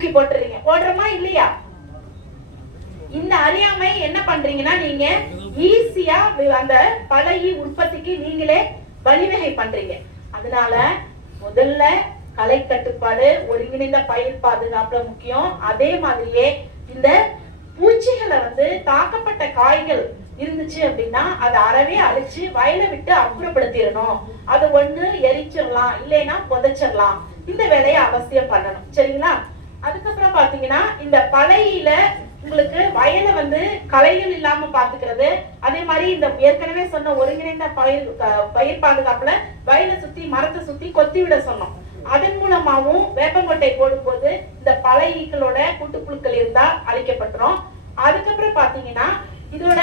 தூக்கி போட்டுறீங்க. போடுறோமா இல்லையா? இந்த அறியாமை என்ன பண்றீங்கன்னா நீங்க ஈஸியா அந்த பழைய உற்பத்திக்கு நீங்களே வழிவகை பண்றீங்க. அதனால முதல்ல கலை கட்டுப்பாடு ஒருங்கிணைந்த பயிர் பாதுகாப்புல முக்கியம். அதே மாதிரியே இந்த பூச்சிகளை வந்து தாக்கப்பட்ட காய்கள் இருந்துச்சு அப்படின்னா அதை அறவே அழிச்சு வயலை விட்டு அப்புறப்படுத்திடணும். அதை ஒண்ணு எரிச்சிடலாம் இல்லைன்னா புதைச்சிடலாம். இந்த வேலையை அவசியம் பண்ணணும். சரிங்களா? அதுக்கப்புறம் பாத்தீங்கன்னா இந்த பழையில உங்களுக்கு வயலை வந்து களைகள் இல்லாம பாத்துக்கிறது. அதே மாதிரி இந்த ஏற்கனவே சொன்ன ஒருங்கிணைந்த பயிர் க- பயிர் பாதுகாப்புல வயலை சுத்தி மரத்தை சுத்தி கொத்தி விட சொன்னோம். அதன் மூலமாவும் வேப்பங்கொட்டை போடும்போது இந்த பழைய ஈக்களோட கூட்டுப்புழுக்கள் இருந்தா அழிக்கப்பட்டுரும். அதுக்கப்புறம் பாத்தீங்கன்னா இதோட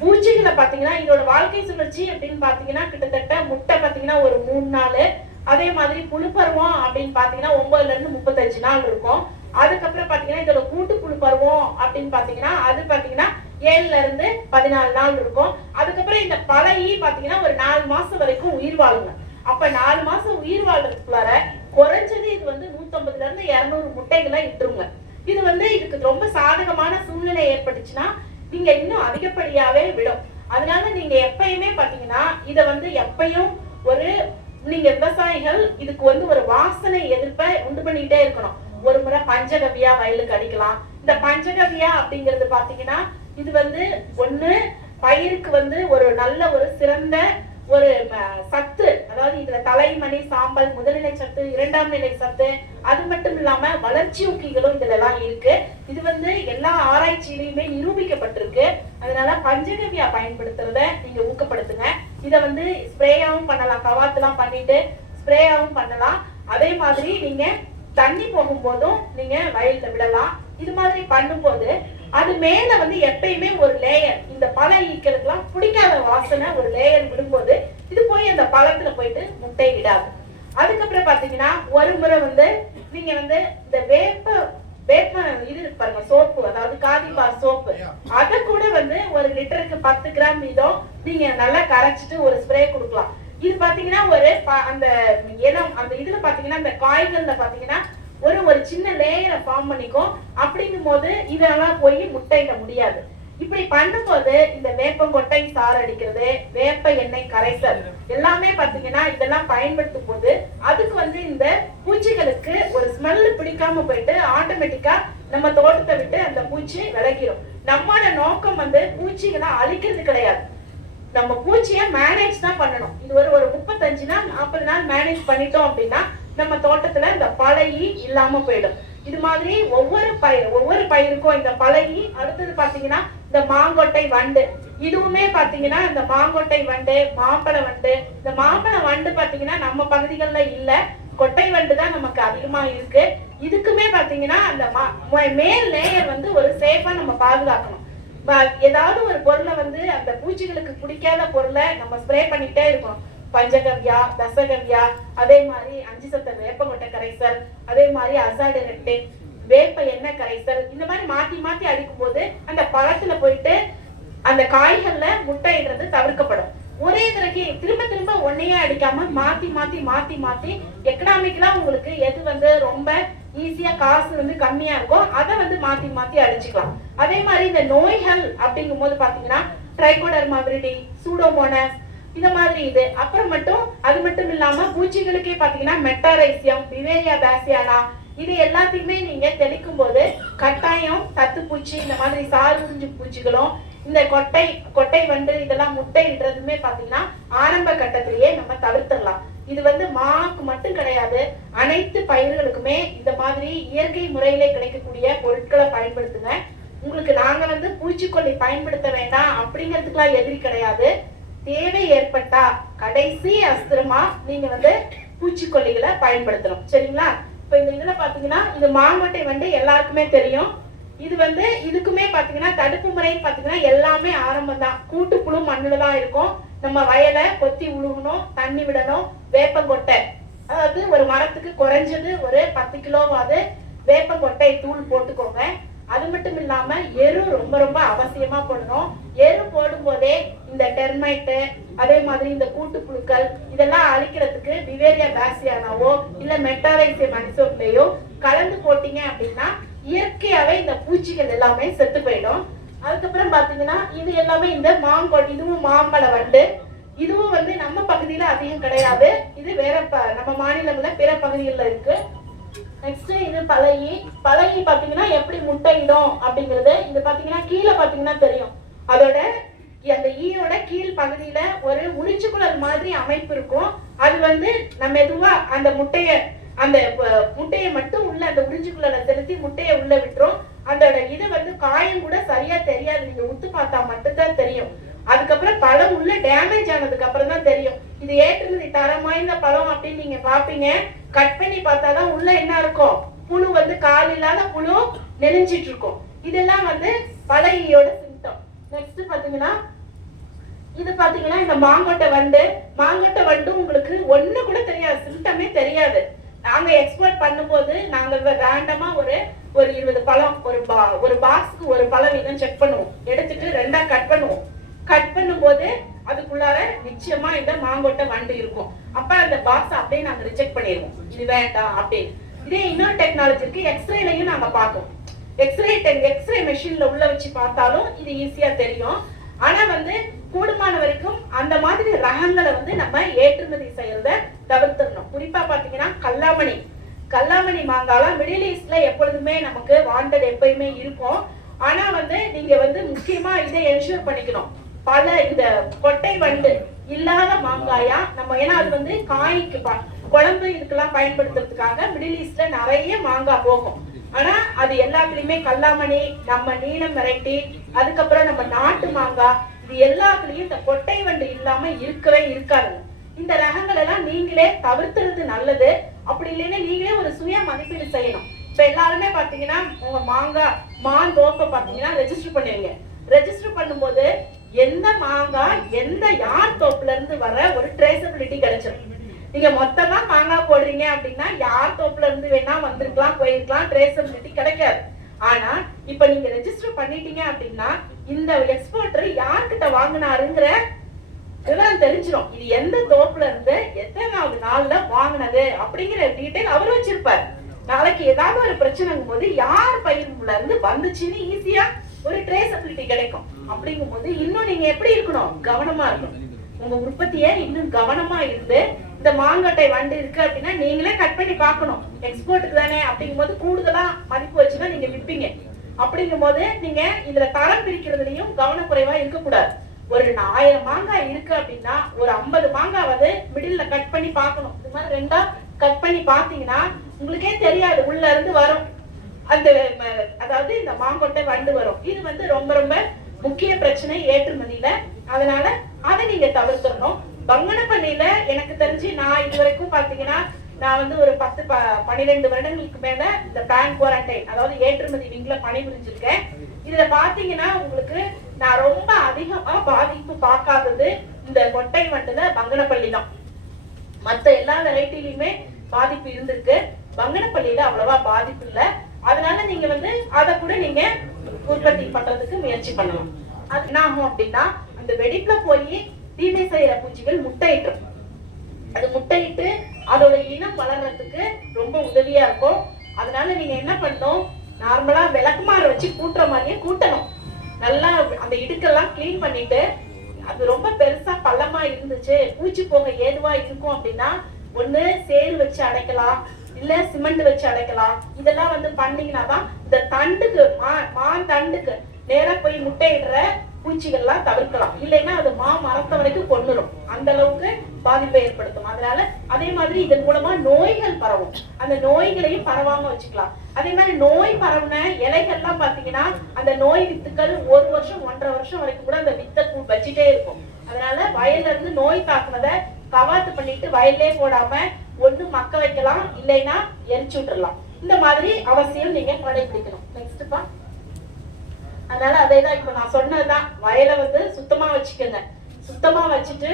பூச்சிகளை பாத்தீங்கன்னா இதோட வாழ்க்கை சுழற்சி அப்படின்னு பாத்தீங்கன்னா கிட்டத்தட்ட முட்டை பாத்தீங்கன்னா ஒரு மூணு நாள் அதே மாதிரி புழுப்பருவம் அப்படின்னு பாத்தீங்கன்னா ஒன்பதுல இருந்து முப்பத்தஞ்சு நாள் இருக்கும். அதுக்கப்புறம் பாத்தீங்கன்னா இதோட கூட்டு புழு பருவம் அப்படின்னு பாத்தீங்கன்னா அது பாத்தீங்கன்னா ஏழுல இருந்து பதினாலு நாள் இருக்கும். அதுக்கப்புறம் இந்த பழைய பாத்தீங்கன்னா ஒரு நாலு மாசம் வரைக்கும் உயிர் வாழுங்க. அப்ப நாலு மாசம் உயிர் வாழ்றதுக்குள்ளார குறைஞ்சது இது வந்து நூத்தம்பதுல இருந்து இருநூறு முட்டைகளை இட்டுருங்க. இது வந்து இதுக்கு ரொம்ப சாதகமான சூழ்நிலை ஏற்பட்டுச்சுன்னா நீங்க இன்னும் அதிகப்படியாவே விடும். அதனால நீங்க எப்பயுமே பாத்தீங்கன்னா இத வந்து எப்பயும் ஒரு நீங்க விவசாயிகள் இதுக்கு வந்து ஒரு வாசனை எதிர்ப்பை உண்டு பண்ணிட்டே இருக்கணும். ஒரு முறை பஞ்சகவியா வயலுக்கு அடிக்கலாம். இந்த பஞ்சகவியா அப்படிங்கிறது பாத்தீங்கன்னா இது வந்து ஒண்ணு பயிருக்கு வந்து ஒரு நல்ல ஒரு சிறந்த ஒரு ம, சத்து. அதாவது இதுல தலைமணி சாம்பல் முதல்நிலை சத்து இரண்டாம் நிலை சத்து அது மட்டும் இல்லாம வளர்ச்சி ஊக்கிகளும் இதுல எல்லாம் இருக்கு. இது வந்து எல்லா ஆராய்ச்சியிலையுமே நிரூபிக்கப்பட்டிருக்கு. அதனால பஞ்சகவியா பயன்படுத்துறத நீங்க ஊக்கப்படுத்துங்க. இதை வந்து ஸ்ப்ரேயாவும் பண்ணலாம் கவாத்துலாம் பண்ணிட்டு ஸ்ப்ரேயாவும் பண்ணலாம். அதே மாதிரி நீங்க தண்ணி போகும்போதும் நீங்க வயல்ல விடலாம். இது மாதிரி பண்ணும்போது அது மேல வந்து எப்பயுமே ஒரு லேயர் இந்த பழ ஈக்களுக்கெல்லாம் பிடிக்காத வாசனை ஒரு லேயர் விடும்போது இது போய் அந்த பழத்துல போயிட்டு முட்டை விடாது. அதுக்கப்புறம் பாத்தீங்கன்னா ஒரு முறை வந்து நீங்க வந்து இந்த வேப்ப வேப்ப இது இருக்கு பாருங்க சோப்பு அதாவது காதிபார் சோப்பு. அத கூட வந்து ஒரு லிட்டருக்கு பத்து கிராம் வீதம் நீங்க நல்லா கரைச்சிட்டு ஒரு ஸ்ப்ரே கொடுக்கலாம். இது பாத்தீங்கன்னா ஒரு அந்த இனம் அந்த இதுல பாத்தீங்கன்னா இந்த காய்கள்ல பாத்தீங்கன்னா ஒரு ஒரு சின்ன லேயரை ஃபார்ம் பண்ணிக்கும். அப்படிங்கும் போது இதெல்லாம் போய் முட்டையிட முடியாது. இப்படி பண்ணும்போது இந்த வேப்பங்கொட்டை சாறு அடிக்கிறது வேப்ப எண்ணெய் கரைசல் எல்லாமே பாத்தீங்கன்னா இதெல்லாம் பயன்படுத்தும் போது அதுக்கு வந்து இந்த பூச்சிகளுக்கு ஒரு ஸ்மெல் பிடிக்காம போயிட்டு ஆட்டோமேட்டிக்கா நம்ம தோட்டத்தை விட்டு அந்த பூச்சி விலகிடும் நம்மளோட நோக்கம் வந்து பூச்சிகளை அழிக்கிறது கிடையாது. நம்ம பூச்சியை மேனேஜ் தான் பண்ணணும். இது ஒரு ஒரு முப்பத்தஞ்சு நாள் நாற்பது நாள் மேனேஜ் பண்ணிட்டோம் அப்படின்னா நம்ம தோட்டத்துல இந்த பழையி இல்லாம போயிடும். இது மாதிரி ஒவ்வொரு பயிர் ஒவ்வொரு பயிருக்கும் இந்த பழகி அடுத்தது பாத்தீங்கன்னா இந்த மாங்கொட்டை வண்டு. இதுவுமே பாத்தீங்கன்னா இந்த மாங்கொட்டை வண்டு மாம்பழ வண்டு. இந்த மாம்பழ வண்டு பாத்தீங்கன்னா நம்ம பகுதிகளில் இல்லை. கொட்டை வண்டு தான் நமக்கு அதிகமா இருக்கு. இதுக்குமே பாத்தீங்கன்னா அந்த மா- மே- மேல் லேயர் வந்து ஒரு சேஃபா நம்ம பாதுகாக்கணும். ப- ஏதாவது ஒரு பொருளை வந்து அந்த பூச்சிகளுக்கு பிடிக்காத பொருளை நம்ம ஸ்ப்ரே பண்ணிட்டே இருக்கணும். பஞ்சகவ்யா தசகவ்யா அதே மாதிரி அஞ்சு சத்த வேப்பங்கொட்டை கரைசல் அதே மாதிரி அசாடு ரெட்டு வேப்ப எண்ணெய் கரைசல் இந்த மாதிரி மாத்தி மாத்தி அடிக்கும் போது அந்த பழத்துல போயிட்டு அந்த காய்கள்ல முட்டைன்றது தவிர்க்கப்படும். ஒரே தடவைக்கு திரும்ப திரும்ப ஒன்னையே அடிக்காம மாத்தி மாத்தி மாத்தி மாத்தி எக்கனாமிக்கலா உங்களுக்கு எது வந்து ரொம்ப ஈஸியா காசு வந்து கம்மியா இருக்கோ அதை வந்து மாத்தி மாத்தி அடிச்சுக்கலாம். அதே மாதிரி இந்த நோய்கள் அப்படிங்கும் போது பாத்தீங்கன்னா ட்ரைகோடர்மா சூடோமோனஸ் இந்த மாதிரி இது. அப்புறம் மட்டும் அது மட்டும் இல்லாம பூச்சிகளுக்கே பாத்தீங்கன்னா மெட்டாரைசியம் பிவேரியா பேசியானா இது எல்லாத்தையுமே நீங்க தெளிக்கும் போது கட்டாயம் தத்துப்பூச்சி இந்த மாதிரி சாறு உறிஞ்சு பூச்சிகளும் இந்த கொட்டை கொட்டை வண்டு இதெல்லாம் முட்டை இடுறதுமே பாத்தீங்கன்னா ஆரம்ப கட்டத்திலேயே நம்ம தவிர்த்திடலாம். இது வந்து மாக்கு மட்டும் கிடையாது. அனைத்து பயிர்களுக்குமே இந்த மாதிரி இயற்கை முறையிலே கிடைக்கக்கூடிய பொருட்களை பயன்படுத்துங்க. உங்களுக்கு நாங்க வந்து பூச்சிக்கொல்லி பயன்படுத்த வேண்டாம் அப்படிங்கிறதுக்குலாம் எதிரி கிடையாது. தேவை ஏற்பட்டா கடைசி அஸ்திரமா நீங்க வந்து பூச்சிக்கொல்லிகளை பயன்படுத்தணும். சரிங்களா? இப்ப இந்த இதுல பாத்தீங்கன்னா இந்த மாங்கொட்டை வந்து எல்லாருக்குமே தெரியும். இது வந்து இதுக்குமே பாத்தீங்கன்னா தடுப்பு முறைன்னு பாத்தீங்கன்னா எல்லாமே ஆரம்பம் தான் கூட்டுப்புழு மண்ணுல தான் இருக்கும். நம்ம வயலை கொத்தி உழுகணும் தண்ணி விடணும் வேப்பங்கொட்டை. அதாவது ஒரு மரத்துக்கு குறைஞ்சது ஒரு பத்து கிலோவாவது வேப்பங்கொட்டை தூள் போட்டுக்கோங்க. அது மட்டும் இல்லாம எரு ரொம்ப ரொம்ப அவசியமா போடணும். எரு போடும்போதே இந்த டெர்மைட்டு அதே மாதிரி இந்த கூட்டுப்புழுக்கள் இதெல்லாம் அழிக்கிறதுக்கு விவேரியா பேசியானாவோ இல்ல மெட்டாரைசே அனிசோப்லையோ கலந்து போட்டீங்க அப்படின்னா இயற்கையாவே இந்த பூச்சிகள் எல்லாமே செத்து போயிடும். அதுக்கப்புறம் பாத்தீங்கன்னா இது எல்லாமே இந்த மாம்பழம் இதுவும் மாம்பழ வண்டு. இதுவும் வந்து நம்ம பகுதியில அதிகம் கிடையாது. இது வேற ப- நம்ம மாநிலம்ல பிற பகுதிகளில் இருக்கு. நெக்ஸ்ட் இது பழகி. பழகி பாத்தீங்கன்னா எப்படி முட்டையிடும் அப்படிங்கறது. இது பாத்தீங்கன்னா கீழே பாத்தீங்கன்னா தெரியும். அதோட அந்த ஈயோட கீழ் பகுதியில ஒரு உறிஞ்சுக்குழல் மாதிரி அமைப்பு இருக்கும். அது வந்து நம்ம மெதுவா அந்த முட்டைய அந்த முட்டையை மட்டும் உள்ள அந்த உறிஞ்சுக்குள்ள செலுத்தி முட்டையை உள்ள விட்டுரும். அதோட இது வந்து காயம் கூட சரியா தெரியாது. நீங்க உத்து பார்த்தா மட்டும்தான் தெரியும். அதுக்கப்புறம் பழம் உள்ள டேமேஜ் ஆனதுக்கு அப்புறம் தான் தெரியும். இது ஏற்றுமதி தரம் வாய்ந்த பழம் அப்படின்னு நீங்க பாப்பீங்க கட் பண்ணி பார்த்தாதான் உள்ள என்ன இருக்கும்? புழு வந்து கால் இல்லாத புழு நெளிஞ்சிட்டு இருக்கும். இதெல்லாம் வந்து பழையோட நெக்ஸ்ட் பாத்தீங்கன்னா இது பாத்தீங்கன்னா இந்த மாங்கொட்டை வண்டு. மாங்கொட்டை வண்டு உங்களுக்கு ஒண்ணு கூட தெரியாது. சிம்டமே தெரியாது. நாங்க எக்ஸ்போர்ட் பண்ணும்போது நாங்க ரேண்டமா ஒரு ஒரு இருபது பழம் ஒரு பா ஒரு பாக்ஸ்க்கு ஒரு பழம் வீதம் செக் பண்ணுவோம். எடுத்துட்டு ரெண்டா கட் பண்ணுவோம். கட் பண்ணும்போது அதுக்குள்ளார நிச்சயமா இந்த மாங்கொட்டை வண்டு இருக்கும். அப்ப அந்த பாக்ஸ் அப்படியே நாங்க ரிஜெக்ட் பண்ணிடுவோம். இது வேண்டாம் அப்படின்னு. இதே இன்னொரு டெக்னாலஜி இருக்கு. எக்ஸ்ரேலையும் நாங்க பார்க்கோம் எக்ஸ்ரே எக்ஸ்ரே மெஷின்ல உள்ள வச்சு பார்த்தாலும் இது ஈஸியா தெரியும். ஆனா வந்து கூடுமான வரைக்கும் அந்த மாதிரி ரகங்களை வந்து நம்ம ஏற்றுமதி செய்யறத தவிர்த்துடணும். குறிப்பா பாத்தீங்கன்னா கல்லாமணி. கல்லாமணி மாங்காலாம் மிடில் ஈஸ்ட்ல எப்பொழுதுமே நமக்கு வாண்டட் எப்பயுமே இருக்கும். ஆனா வந்து நீங்க வந்து முக்கியமா இதை என்ஷூர் பண்ணிக்கணும். பல இந்த கொட்டை வண்டு இல்லாத மாங்காயா நம்ம ஏன்னா அது வந்து காய்க்கு குழம்பு இதுக்கெல்லாம் பயன்படுத்துறதுக்காக மிடில் ஈஸ்ட்ல நிறைய மாங்காய் போகும். ஆனா அது எல்லாத்துலயுமே கல்லாமணி நம்ம நீளம் வெரைட்டி அதுக்கப்புறம் நம்ம நாட்டு மாங்காய் இது எல்லாத்துலயும் இந்த கொட்டை வண்டு இல்லாம இருக்கவே இருக்காதுங்க இந்த ரகங்கள் எல்லாம் நீங்களே தவிர்த்துறது நல்லது. அப்படி இல்லைன்னா நீங்களே ஒரு சுய மதிப்பீடு செய்யணும். இப்ப எல்லாருமே பாத்தீங்கன்னா உங்க மாங்காய் மான் தோப்பை பாத்தீங்கன்னா ரெஜிஸ்டர் பண்ணுவீங்க ரெஜிஸ்டர் பண்ணும்போது எந்த மாங்காய் எந்த யார் தோப்புல இருந்து வர ஒரு ட்ரேசபிலிட்டி கிடைச்சிடும் நீங்க மொத்தமா மாங்காய் போடுறீங்க அப்படின்னா இருந்து வேணா வந்திருக்கலாம் போயிருக்கலாம் ட்ரேசபிலிட்டி கிடைக்காது. ஆனா இப்ப நீங்க ரெஜிஸ்டர் பண்ணிட்டீங்க அப்படின்னா இந்த எக்ஸ்போர்ட்டர் யார்கிட்ட வாங்கினாருங்கிற விவரம் தெரிஞ்சிடும் இது எந்த தோப்புல இருந்து எத்தனாவது நாள்ல வாங்கினது அப்படிங்கிற டீட்டெயில் அவர் வச்சிருப்பார். நாளைக்கு ஏதாவது ஒரு பிரச்சனைங்கும் போது யார் பயிர்ல இருந்து வந்துச்சுன்னு ஈஸியா ஒரு ட்ரேசபிலிட்டி கிடைக்கும். அப்படிங்கும் போது இன்னும் நீங்க எப்படி இருக்கணும்? கவனமா இருக்கணும். உங்க உற்பத்திய இன்னும் கவனமா இருந்து இந்த மாங்கட்டை வண்டு இருக்கு அப்படின்னா நீங்களே கட் பண்ணி பார்க்கணும். எக்ஸ்போர்ட்டுக்கு தானே அப்படிங்கும் போது கூடுதலா மதிப்பு வச்சுதான் நீங்க விற்பீங்க அப்படிங்கும் போது நீங்க இதுல தரம் பிரிக்கிறதுலயும் கவனக்குறைவா இருக்கக்கூடாது. ஒரு ஆயிரம் மாங்காய் இருக்கு அப்படின்னா ஒரு ஐம்பது மாங்காய் வந்து மிடில்ல கட் பண்ணி பார்க்கணும். இது மாதிரி ரெண்டா கட் பண்ணி பார்த்தீங்கன்னா உங்களுக்கே தெரியாது. உள்ள இருந்து வரும். அந்த அதாவது இந்த மாங்கொட்டை வண்டு வரும். இது வந்து ரொம்ப ரொம்ப முக்கிய பிரச்சனை ஏற்றுமதியில. அதனால அதை நீங்க தவிர்த்துடணும். பங்கனப்பள்ளியில எனக்கு தெரிஞ்சு நான் இது வரைக்கும் பாத்தீங்கன்னா நான் வந்து ஒரு பத்து ப பன்னிரெண்டு வருடங்களுக்கு மேல இந்த பேன் குவாரண்டைன் அதாவது ஏற்றுமதி விங்ல பணிபுரிஞ்சிருக்கேன். இதுல பாத்தீங்கன்னா உங்களுக்கு நான் ரொம்ப அதிகமா பாதிப்பு பார்க்காதது இந்த கொட்டை வண்டுல பங்கனப்பள்ளி தான். மத்த எல்லா வெரைட்டிலையுமே பாதிப்பு இருந்திருக்கு. பங்கனப்பள்ளியில அவ்வளவா பாதிப்பு இல்ல. அதனால நீங்க வந்து அதை கூட நீங்க உற்பத்தி பண்றதுக்கு முயற்சி பண்ணலாம். அது என்ன ஆகும் அப்படின்னா அந்த வெடிப்புல போய் தீமை செய்யற பூச்சிகள் முட்டையிட்டு அது முட்டையிட்டு அதோட இனம் வளர்றதுக்கு ரொம்ப உதவியா இருக்கும். அதனால நீங்க என்ன பண்ணணும்? நார்மலா விளக்குமாறு வச்சு கூட்டுற மாதிரியே கூட்டணும். நல்லா அந்த இடுக்கெல்லாம் க்ளீன் பண்ணிட்டு அது ரொம்ப பெருசா பள்ளமா இருந்துச்சு. பூச்சி போக ஏதுவா இருக்கும் அப்படின்னா ஒண்ணு சேறு வச்சு அடைக்கலாம். இல்ல சிமெண்ட் வச்சு அடைக்கலாம். இதெல்லாம் வந்து பண்ணீங்கன்னா தான் இந்த தண்டுக்கு மா மான் தண்டுக்கு நேரா போய் முட்டையிடுற பூச்சிகள்லாம் தவிர்க்கலாம். இல்லைன்னா அது மா மரத்த வரைக்கும் கொண்டுரும் அந்த அளவுக்கு பாதிப்பை ஏற்படுத்தும். அதனால அதே மாதிரி இதன் மூலமா நோய்கள் பரவும். அந்த நோய்களையும் பரவாம வச்சுக்கலாம். அதே மாதிரி நோய் பரவுன இலைகள்லாம் பாத்தீங்கன்னா அந்த நோய் வித்துக்கள் ஒரு வருஷம் ஒன்றரை வருஷம் வரைக்கும் கூட அந்த வித்தை வச்சுட்டே இருக்கும். அதனால வயல்ல இருந்து நோய் தாக்குனதை கவாத்து பண்ணிட்டு வயல்லே போடாம ஒண்ணு மக்க வைக்கலாம். இல்லைன்னா எரிச்சு விட்டுறலாம். இந்த மாதிரி அவசியம் நீங்க கடைபிடிக்கணும். நெக்ஸ்ட்ப்பா அதனால அதேதான் இப்ப நான் சொன்னதுதான். வயலை வந்து சுத்தமா வச்சுக்கோங்க. சுத்தமா வச்சுட்டு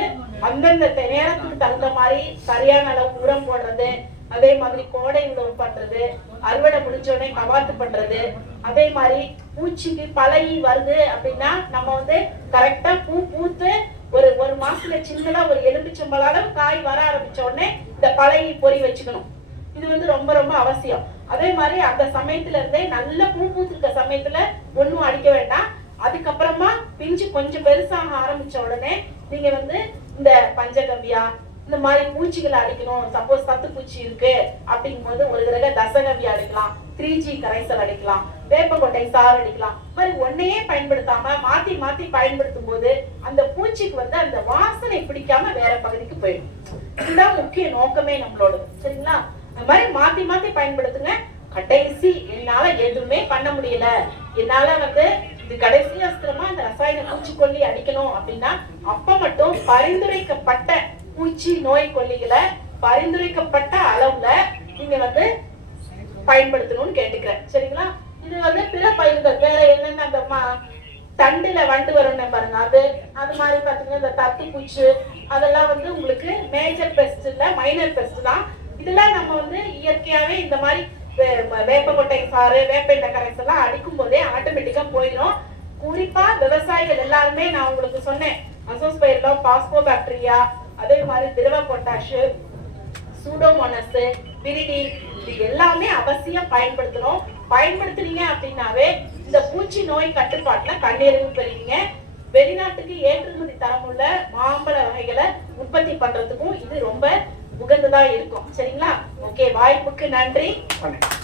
அந்தந்த நேரத்துக்கு தகுந்த மாதிரி சரியான அளவு உரம் போடுறது அதே மாதிரி கோடை உணவு பண்றது அறுவடை முடிஞ்சோடனே கவாத்து பண்றது அதே மாதிரி பூச்சிக்கு பழகி வருது அப்படின்னா நம்ம வந்து கரெக்டா பூ பூத்து ஒரு ஒரு மாசத்துல சின்னதா ஒரு எலும்பிச்சம்பழ அளவு காய் வர ஆரம்பிச்ச உடனே இந்த பழகி பொறி வச்சுக்கணும். இது வந்து ரொம்ப ரொம்ப அவசியம். அதே மாதிரி அந்த சமயத்துல இருந்தே நல்ல பூ பூத்திருக்க சமயத்துல ஒண்ணும் அடிக்க வேண்டாம். அதுக்கப்புறமா பிஞ்சு கொஞ்சம் பெருசாக ஆரம்பிச்ச உடனே நீங்க வந்து இந்த பஞ்சகவ்யா இந்த மாதிரி பூச்சிகளை அடிக்கணும். சப்போஸ் சத்து பூச்சி இருக்கு அப்படிங்கும்போது ஒரு தடவை தசகவ்யா அடிக்கலாம். த்ரீ ஜி கரைசல் அடிக்கலாம். வேப்பங்கொட்டை சாறு அடிக்கலாம். மாதிரி ஒன்னையே பயன்படுத்தாம மாத்தி மாத்தி பயன்படுத்தும் போது அந்த பூச்சிக்கு வந்து அந்த வாசனை பிடிக்காம வேற பகுதிக்கு போயிடும். இதுதான் முக்கிய நோக்கமே நம்மளோட சரிங்களா? அந்த மாதிரி மாத்தி மாத்தி பயன்படுத்துங்க. கடைசி என்னால எதுவுமே பண்ண முடியல. என்னால வந்து இது கடைசி அஸ்திரமா இந்த ரசாயன பூச்சிக்கொல்லி அடிக்கணும் அப்படின்னா அப்ப மட்டும் பரிந்துரைக்கப்பட்ட பூச்சி நோய் கொல்லிகளை பரிந்துரைக்கப்பட்ட அளவுல நீங்க வந்து பயன்படுத்தணும்னு கேட்டுக்கிறேன். சரிங்களா? இது வந்து பிற பயிர்கள் வேற என்னென்ன அந்த தண்டுல வண்டு வரும்னு பாருங்க. அது அது மாதிரி பாத்தீங்கன்னா இந்த தத்து பூச்சி அதெல்லாம் வந்து உங்களுக்கு மேஜர் பெஸ்ட் இல்ல மைனர் பெஸ்ட் தான். இதெல்லாம் நம்ம வந்து இயற்கையாவே இந்த மாதிரி வே- வேப்பங்கொட்டை சாறு வேப்பெண்ணெய் கரைசல் எல்லாம் அடிக்கும் போதே ஆட்டோமேட்டிக்கா போயிடும் குறிப்பா விவசாயிகள் எல்லாருமே நான் உங்களுக்கு சொன்னேன். அசோஸ்பைர்லோ பாஸ்போ பாக்டீரியா அதே மாதிரி திரவ பொட்டாஷு சூடோமோனஸ் பிரிடி இது எல்லாமே அவசியம் பயன்படுத்தணும் பயன்படுத்துறீங்க அப்படின்னாவே இந்த பூச்சி நோய் கட்டுப்பாட்டுல கண்ணீரவு பெறுவீங்க வெளிநாட்டுக்கு ஏற்றுமதி தரமுள்ள மாம்பழ வகைகளை உற்பத்தி பண்றதுக்கும் இது ரொம்ப உகந்ததா இருக்கும். சரிங்களா? ஓகே வாய்ப்புக்கு நன்றி. வணக்கம்